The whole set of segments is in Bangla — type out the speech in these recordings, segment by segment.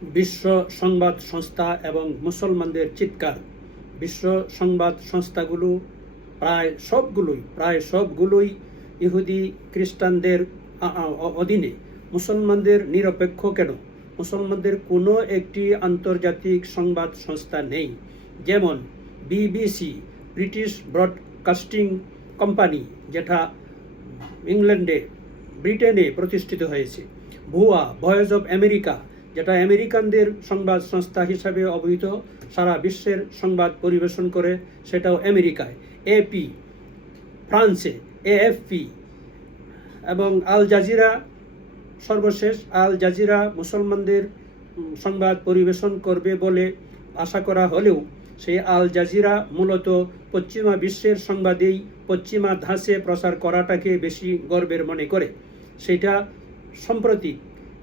বিশ্ব সংবাদ সংস্থা এবং মুসলমানদের চিৎকার। বিশ্ব সংবাদ সংস্থাগুলো প্রায় সবগুলোই ইহুদি খ্রিস্টানদের অধীনে। মুসলমানদের নিরপেক্ষ কেন? মুসলমানদের কোনো একটি আন্তর্জাতিক সংবাদ সংস্থা নেই। যেমন বিবিসি, ব্রিটিশ ব্রডকাস্টিং কোম্পানি, যেটা ইংল্যান্ডে ব্রিটেনে প্রতিষ্ঠিত হয়েছে। ভুয়া, ভয়েস অফ আমেরিকা, যেটা আমেরিকানদের সংবাদ সংস্থা হিসাবে অবহিত, সারা বিশ্বের সংবাদ পরিবেশন করে, সেটাও আমেরিকায়। এপি ফ্রান্সে, এএফপি এবং আল জাজিরা সর্বশেষ। আল জাজিরা মুসলমানদের সংবাদ পরিবেশন করবে বলে আশা করা হলেও সেই আল জাজিরা মূলত পশ্চিমা বিশ্বের সংবাদেই পশ্চিমা ধাঁচে প্রচার করাটাকে বেশি গর্বের মনে করে। সেটা সম্প্রতি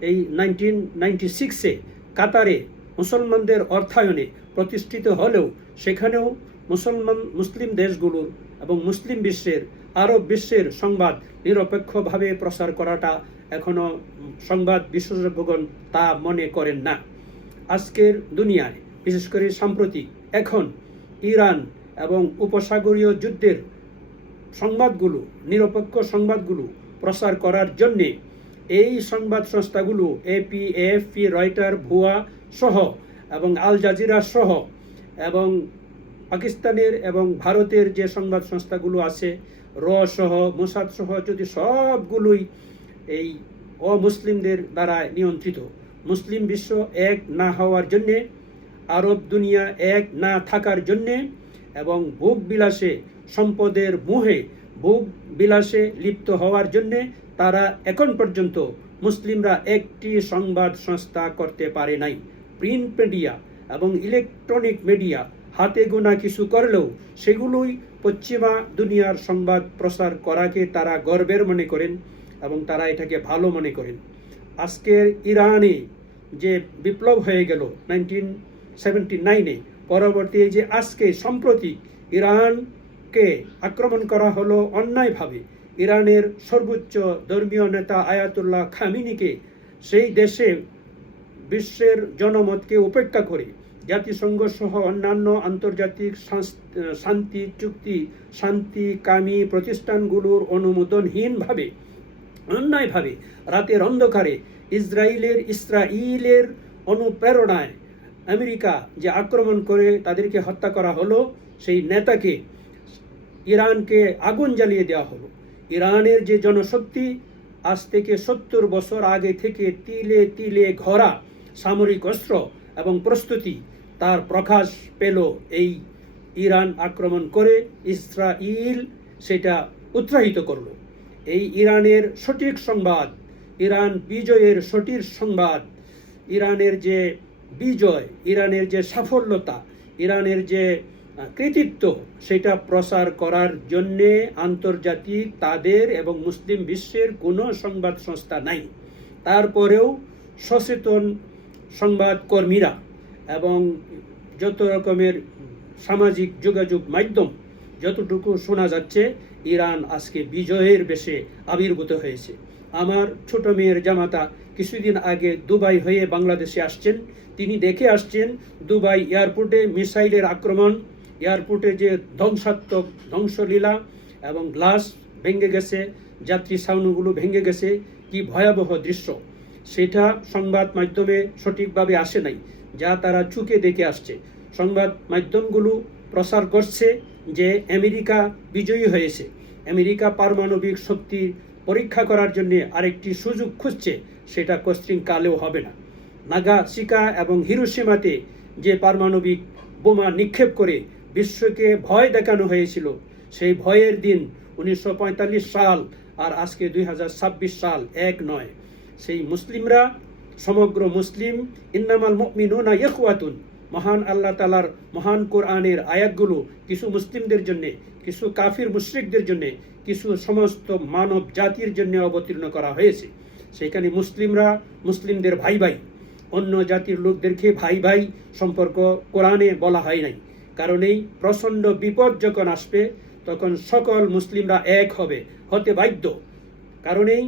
এই 1996-এ কাতারে মুসলমানদের অর্থায়নে প্রতিষ্ঠিত হলেও সেখানেও মুসলিম দেশগুলোর এবং মুসলিম বিশ্বের, আরব বিশ্বের সংবাদ নিরপেক্ষভাবে প্রচার করাটা এখনও সংবাদ বিশেষজ্ঞগণ তা মনে করেন না। আজকের দুনিয়ায়, বিশেষ করে সাম্প্রতিক এখন ইরান এবং উপসাগরীয় যুদ্ধের সংবাদগুলো, নিরপেক্ষ সংবাদগুলো প্রচার করার জন্যে এই সংবাদ সংস্থাগুলো এপি, এএফপি, রয়টার, ভুয়া সহ এবং আল জাজিরা সহ এবং পাকিস্তানের এবং ভারতের যে সংবাদ সংস্থাগুলো আছে, র সহ, মোসাদ সহ, যদি সবগুলোই এই অমুসলিমদের দ্বারা নিয়ন্ত্রিত। মুসলিম বিশ্ব এক না হওয়ার জন্যে, আরব দুনিয়া এক না থাকার জন্যে এবং ভোগ বিলাসে, সম্পদের মোহে ভোগ বিলাসে লিপ্ত হওয়ার জন্যে তারা এখন পর্যন্ত মুসলিমরা একটি সংবাদ সংস্থা করতে পারে নাই। প্রিন্ট মিডিয়া এবং ইলেকট্রনিক মিডিয়া হাতে গোনা কিছু করলেও সেগুলোই পশ্চিমা দুনিয়ার সংবাদ প্রচার করাকে তারা গর্বের মনে করেন এবং তারা এটাকে ভালো মনে করেন। আজকের ইরানে যে বিপ্লব হয়ে গেল 1979-এ, পরবর্তী যে আজকে সম্প্রতি ইরানকে আক্রমণ করা হলো অন্যায়ভাবে, ইরানের সর্বোচ্চ ধর্মীয় নেতা আয়াতুল্লাহ খামিনিকে সেই দেশে বিশ্বের জনমতকে উপেক্ষা করে জাতিসংঘ সহ অন্যান্য আন্তর্জাতিক শান্তি চুক্তি, শান্তিকামী প্রতিষ্ঠানগুলোর অনুমোদনহীনভাবে, অন্যায়ভাবে, রাতের অন্ধকারে ইসরায়েলের অনুপ্রেরণায় আমেরিকা যে আক্রমণ করে তাদেরকে হত্যা করা হলো, সেই নেতাকে, ইরানকে আগুন জ্বালিয়ে দেওয়া হলো। ইরানের যে জনশক্তি আজ থেকে 70 বছর আগে থেকে তিলে তিলে ঘরা সামরিক অস্ত্র এবং প্রস্তুতি, তার প্রকাশ পেল এই ইরান আক্রমণ করে। ইসরায়েল সেটা উৎসাহিত করলো। এই ইরানের সঠিক সংবাদ, ইরান বিজয়ের সঠিক সংবাদ, ইরানের যে বিজয়, ইরানের যে সাফল্যতা, ইরানের যে কৃতিত্ব, সেটা প্রচার করার জন্যে আন্তর্জাতিক তাদের এবং মুসলিম বিশ্বের কোনো সংবাদ সংস্থা নাই। তারপরেও সচেতন সংবাদকর্মীরা এবং যত রকমের সামাজিক যোগাযোগ মাধ্যম, যতটুকু শোনা যাচ্ছে, ইরান আজকে বিজয়ের বেশে আবির্ভূত হয়েছে। আমার ছোট মেয়ের জামাতা কিছুদিন আগে দুবাই হয়ে বাংলাদেশে আসছেন। তিনি দেখে আসছেন দুবাই এয়ারপোর্টে মিসাইলের আক্রমণ, এয়ারপোর্টে যে ধ্বংসাত্মক ধ্বংসলীলা এবং গ্লাস ভেঙে গেছে, যাত্রী ছাউনিগুলো ভেঙে গেছে, কি ভয়াবহ দৃশ্য। সেটা সংবাদ মাধ্যমে সঠিকভাবে আসে নাই, যা তারা চোখে দেখে আসছে। সংবাদ মাধ্যমগুলো প্রচার করছে যে আমেরিকা বিজয়ী হয়েছে, আমেরিকা পারমাণবিক শক্তি পরীক্ষা করার জন্য আরেকটি সুযোগ খুঁজছে। সেটা কোশ্চিন কালেও হবে না। নাগাসাকি এবং হিরোশিমাতে যে পারমাণবিক বোমা নিক্ষেপ করে বিশ্বকে ভয় দেখানো হয়েছিল, সেই ভয়ের দিন 1945 সাল আর আজকে 2026 সাল এক নয়। সেই মুসলিমরা, সমগ্র মুসলিম, ইন্নামাল মুমিনুনা ইখওয়াতুন, মহান আল্লাহ তাআলার মহান কোরআনের আয়াতগুলো কিছু মুসলিমদের জন্য, কিছু কাফির মুশরিকদের জন্য, কিছু সমস্ত মানব জাতির জন্য অবতীর্ণ করা হয়েছে। সেখানে মুসলিমরা মুসলিমদের ভাই ভাই, অন্য জাতির লোকদেরকে ভাই ভাই সম্পর্ক কোরআনে বলা হয় নাই। কারণ এই প্রচণ্ড বিপদ যখন আসবে তখন সকল মুসলিমরা এক হতে বাধ্য। কারণেই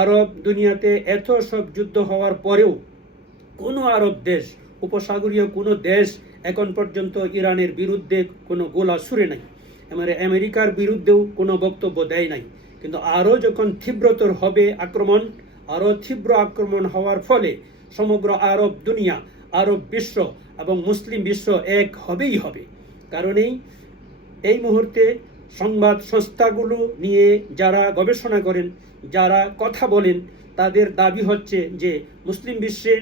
আরব দুনিয়াতে এত সব যুদ্ধ হওয়ার পরেও কোনো আরব দেশ, উপসাগরীয় কোনো দেশ এখন পর্যন্ত ইরানের বিরুদ্ধে কোনো গোলা ছুড়ে নাই, আমেরিকার বিরুদ্ধেও কোনো বক্তব্য দেয় নাই। কিন্তু আরও যখন তীব্রতর হবে আক্রমণ, আরও তীব্র আক্রমণ হওয়ার ফলে সমগ্র আরব দুনিয়া, আরব বিশ্ব এবং মুসলিম বিশ্ব এক হবেই হবে। কারণেই এই মুহূর্তে সংবাদ সংস্থাগুলো নিয়ে যারা গবেষণা করেন, যারা কথা বলেন, তাদের দাবি হচ্ছে যে মুসলিম বিশ্বে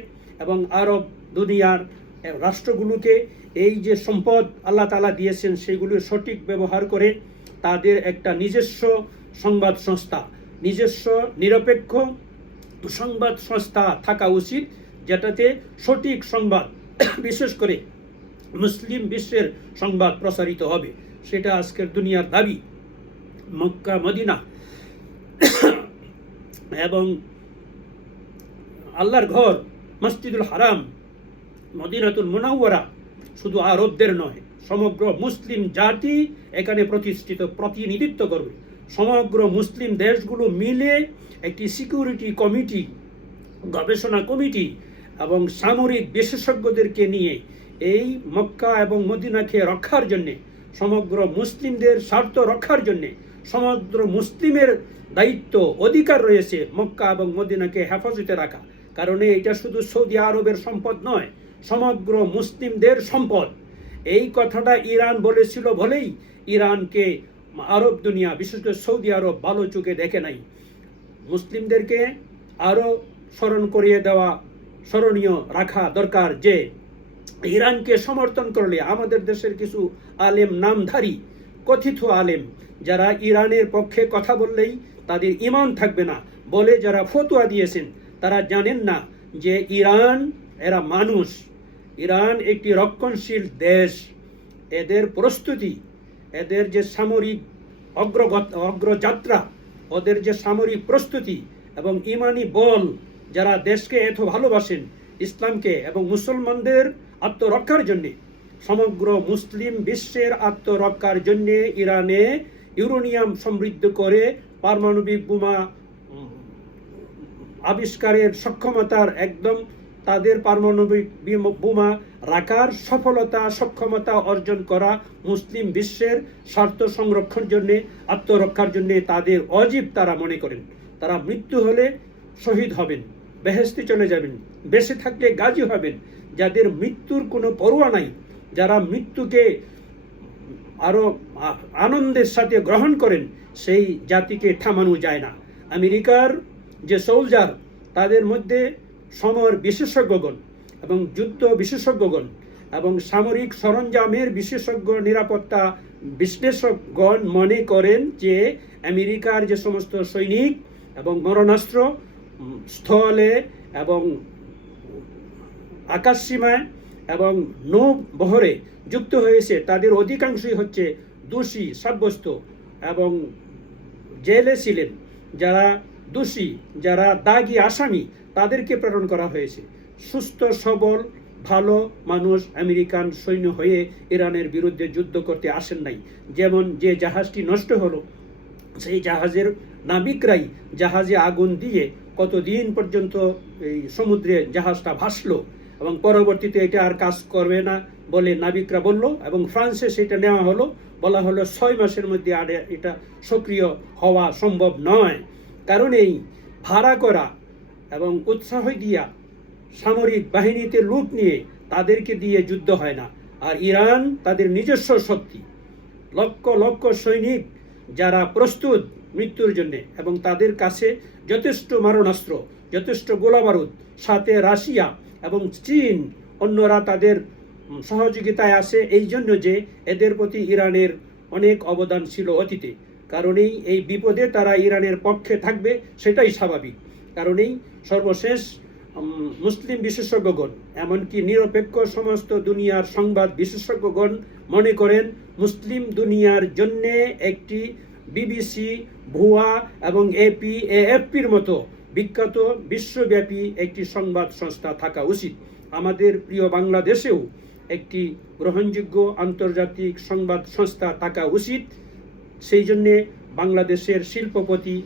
এবং আরব দুনিয়ার রাষ্ট্রগুলোকে এই যে সম্পদ আল্লাহ তাআলা দিয়েছেন সেগুলো সঠিক ব্যবহার করে তাদের একটা নিজস্ব সংবাদ সংস্থা, নিজস্ব নিরপেক্ষ সংবাদ সংস্থা থাকা উচিত, যেটাতে সঠিক সংবাদ বিশেষ করে মুসলিম বিশ্বের সংবাদ প্রসারিত হবে। সেটা আজকের দুনিয়ার দাবি। মক্কা মদিনা এবং আল্লাহর ঘর মসজিদুল হারাম, মদিনাতুল মুনাওয়ারা শুধু আরবদের নয়, সমগ্র মুসলিম জাতি এখানে প্রতিনিধিত্ব করবে। সমগ্র মুসলিম দেশগুলো মিলে একটি সিকিউরিটি কমিটি, গবেষণা কমিটি এবং সামরিক বিশেষজ্ঞদেরকে নিয়ে এই মক্কা এবং মদিনাকে রক্ষার জন্যে, সমগ্র মুসলিমদের স্বার্থ রক্ষার জন্যে, সমগ্র মুসলিমের দায়িত্ব অধিকার রয়েছে মক্কা এবং মদিনাকে হেফাজতে রাখা। কারণ এটা শুধু সৌদি আরবের সম্পদ নয়, সমগ্র মুসলিমদের সম্পদ। এই কথাটা ইরান বলেছিল বলেই ইরানকে আরব দুনিয়া, বিশেষ করে সৌদি আরব ভালো চোখে দেখে নাই। মুসলিমদেরকে আরও স্মরণ করিয়ে দেওয়া, স্মরণীয় রাখা দরকার যে ইরানকে সমর্থন করলে আমাদের দেশের কিছু আলেম, নামধারী কথিত আলেম, যারা ইরানের পক্ষে কথা বললেই তাদের ঈমান থাকবে না বলে যারা ফতোয়া দিয়েছেন, তারা জানেন না যে ইরান এরা মানুষ, ইরান একটি রক্ষণশীল দেশ। এদের প্রস্তুতি, এদের যে সামরিক অগ্রযাত্রা, ওদের যে সামরিক প্রস্তুতি এবং ইমানি বল, যারা দেশকে এত ভালোবাসেন, ইসলামকে এবং মুসলমানদের আত্মরক্ষার জন্যে, সমগ্র মুসলিম বিশ্বের আত্মরক্ষার জন্যে ইরানে ইউরেনিয়াম সমৃদ্ধ করে পারমাণবিক বোমা আবিষ্কারের সক্ষমতার একদম তাদের পারমাণবিক বোমা রাখার সক্ষমতা অর্জন করা মুসলিম বিশ্বের স্বার্থ সংরক্ষণ জন্যে, আত্মরক্ষার জন্যে তাদের অজীব তারা মনে করেন। তারা মৃত্যু হলে শহীদ হবেন, বেহেশতে চলে যাবেন, বেঁচে থাকলে গাজী হবেন। যাদের মৃত্যুর কোনো পরোয়া নাই, যারা মৃত্যুকে আরো আনন্দের সাথে গ্রহণ করেন, সেই জাতিকে থামানো যায় না। আমেরিকার যে সোলজার, তাদের মধ্যে সমর বিশেষজ্ঞগণ এবং যুদ্ধ বিশেষজ্ঞগণ এবং সামরিক সরঞ্জামের বিশেষজ্ঞ, নিরাপত্তা বিশ্লেষকগণ মনে করেন যে আমেরিকার যে সমস্ত সৈনিক এবং মরণাস্ত্র স্থলে এবং আকাশ সীমায় এবং নৌবহরে যুক্ত হয়েছে, তাদের অধিকাংশই হচ্ছে দোষী সাব্যস্ত এবং জেলে ছিলেন। যারা দোষী, যারা দাগী আসামি, তাদেরকে প্রেরণ করা হয়েছে। সুস্থ সবল ভালো মানুষ আমেরিকান সৈন্য হয়ে ইরানের বিরুদ্ধে যুদ্ধ করতে আসেন নাই। যেমন যে জাহাজটি নষ্ট হলো, সেই জাহাজের নাবিকরাই জাহাজে আগুন দিয়ে কতদিন পর্যন্ত এই সমুদ্রে জাহাজটা ভাসলো এবং পরবর্তীতে এটা আর কাজ করবে না বলে নাবিকরা বলল এবং ফ্রান্সে সেটা নেওয়া হলো, বলা হলো 6 মাসের মধ্যে আর এটা সক্রিয় হওয়া সম্ভব নয়। কারণ এই ভাড়া করা এবং উৎসাহ দিয়া সামরিক বাহিনীতে লুট নিয়ে তাদেরকে দিয়ে যুদ্ধ হয় না। আর ইরান তাদের নিজস্ব শক্তি, লক্ষ লক্ষ সৈনিক যারা প্রস্তুত মৃত্যুর জন্য এবং তাদের কাছে যথেষ্ট মারণাস্ত্র, যথেষ্ট গোলাবারুদ, সাথে রাশিয়া এবং চীন অন্যরা তাদের সহযোগিতায় আসে, এই জন্য যে এদের প্রতি ইরানের অনেক অবদান ছিল অতীতে। কারণেই এই বিপদে তারা ইরানের পক্ষে থাকবে, সেটাই স্বাভাবিক। কারণেই সর্বশেষ মুসলিম বিশেষজ্ঞগণ, এমনকি নিরপেক্ষ সমস্ত দুনিয়ার সংবাদ বিশেষজ্ঞগণ মনে করেন মুসলিম দুনিয়ার জন্যে একটি বিবিসি, ভুয়া এবং এএফপির মতো বিখ্যাত বিশ্বব্যাপী একটি সংবাদ সংস্থা থাকা উচিত। আমাদের প্রিয় বাংলাদেশেও একটি গ্রহণযোগ্য আন্তর্জাতিক সংবাদ সংস্থা থাকা উচিত। সেই জন্যে বাংলাদেশের শিল্পপতি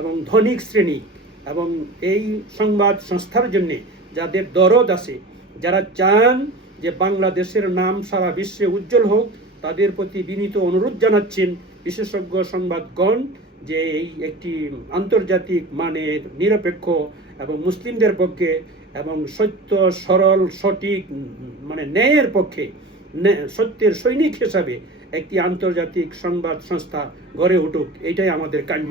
এবং ধনিক শ্রেণী এবং এই সংবাদ সংস্থার জন্যে যাদের দরদ আছে, যারা চান যে বাংলাদেশের নাম সারা বিশ্বে উজ্জ্বল হোক, তাদের প্রতি বিনীত অনুরোধ জানাচ্ছেন বিশেষজ্ঞ সংবাদগণ যে এই একটি আন্তর্জাতিক মানের নিরপেক্ষ এবং মুসলিমদের পক্ষে এবং সত্য, সরল, সঠিক মানে ন্যায়ের পক্ষে, সত্যের সৈনিক হিসাবে একটি আন্তর্জাতিক সংবাদ সংস্থা গড়ে উঠুক, এটাই আমাদের কাম্য।